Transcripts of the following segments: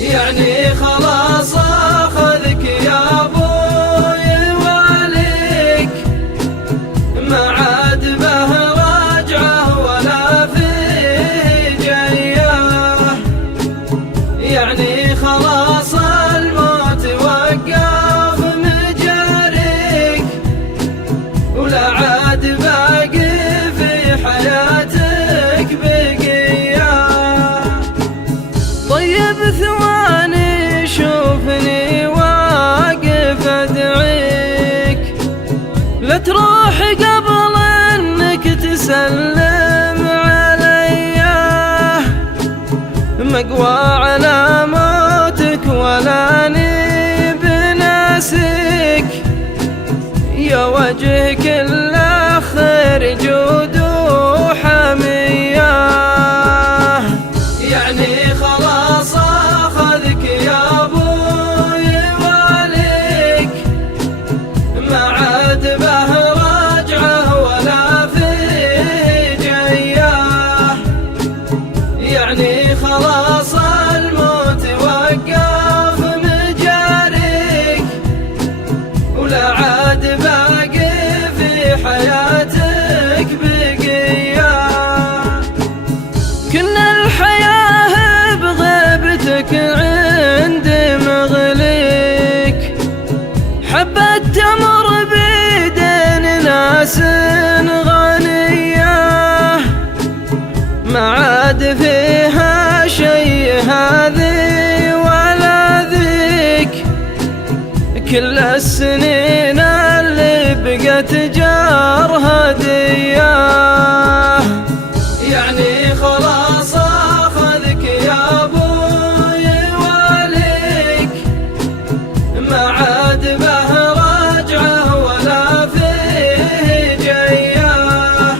يعني خلاص اخذك يا ابوي وعليك، ما عاد به رجعه ولا فيه جياه. يعني خلاص الموت وقف مجاريك، ولا عاد باقي في حياتك بقياه. طيب ثواني شوفني واقف ادعيك، لا تروح قبل انك تسلم عليا، مقوى على موتك ولا بناسك، يا وجه كل خير جود وحمياه. يعني خلاص اخذك يا ابوي وعليك، ما عاد به رجعه ولا فيه جياه. يعني خلاص الموت وقف مجاريك، ولا عاد باقي في حياتك بقياه. كنا الحياة بغيبتك عندي مغليك، حبت تمر بيدين ناس غنية، ما عاد فيها شي هذي ولا ذيك، كل السنين اللي بقت جار هدية. يعني خلاص اخذك يا ابوي وعليك، ما عاد به رجعه ولا فيه جياه.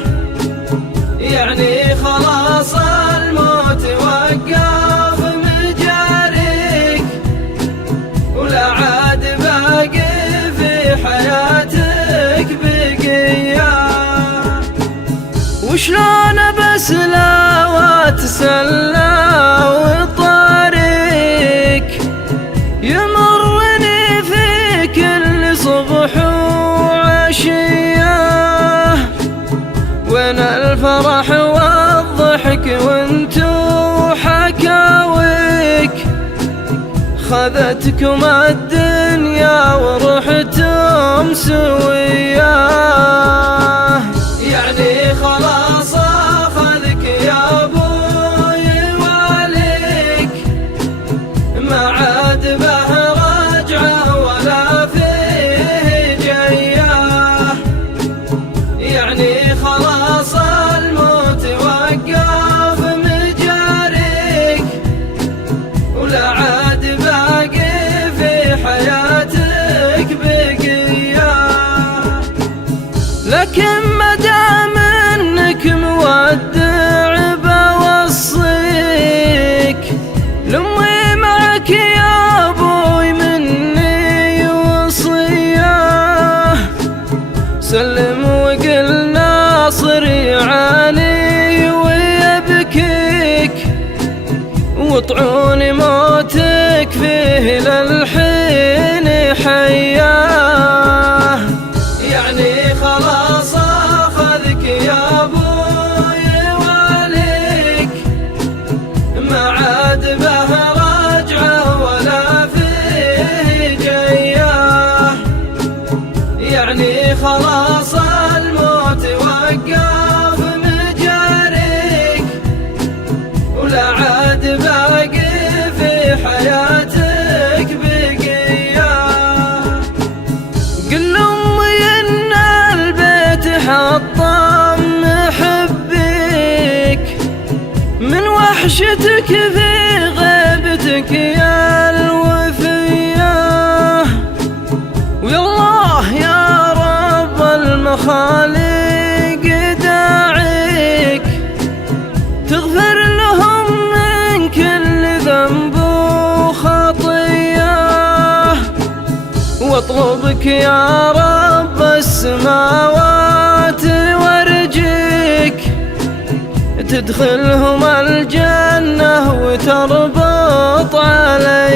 يعني خلاص الموت وقف مجاريك، ولا عاد باقي في حياتك بقياه. وشلون بسلا واتسلى وطريق يمرني في كل صبح وعشيه، وين الفرح والضحك وانتو حكاويك، خذتكم الدنيا ورحتم سوياه. يعني خلاص اخذك يا ابوي وعليك، ما عاد به رجعه ولا فيه جياه. يعني خلاص الموت وقف مجاريك، ولا عاد باقي في حياتك بقياه. لكن مدام انك مودع بوصيك، لامي معك يا ابوي مني وصيه، سلم وقل ناصر يعاني ويبكيك، وطعون موتك فيه للحين حياه. يعني خلاص اخذك يا ابوي وعليك، ما عاد به رجعه ولا فيه جياه. يعني خلاص الموت وقف مجاريك، ولا عاد باقي في حياتك بقياه. قل لأمي إن البيت حطم محبيك، من وحشتك في غيبتك يا الوفية، ويالله يا رب المخالق داعيك، تغفر لهم من كل ذنب وخطية، واطلبك يا رب السماوات وارجيك، تدخلهم الجنة وتربط على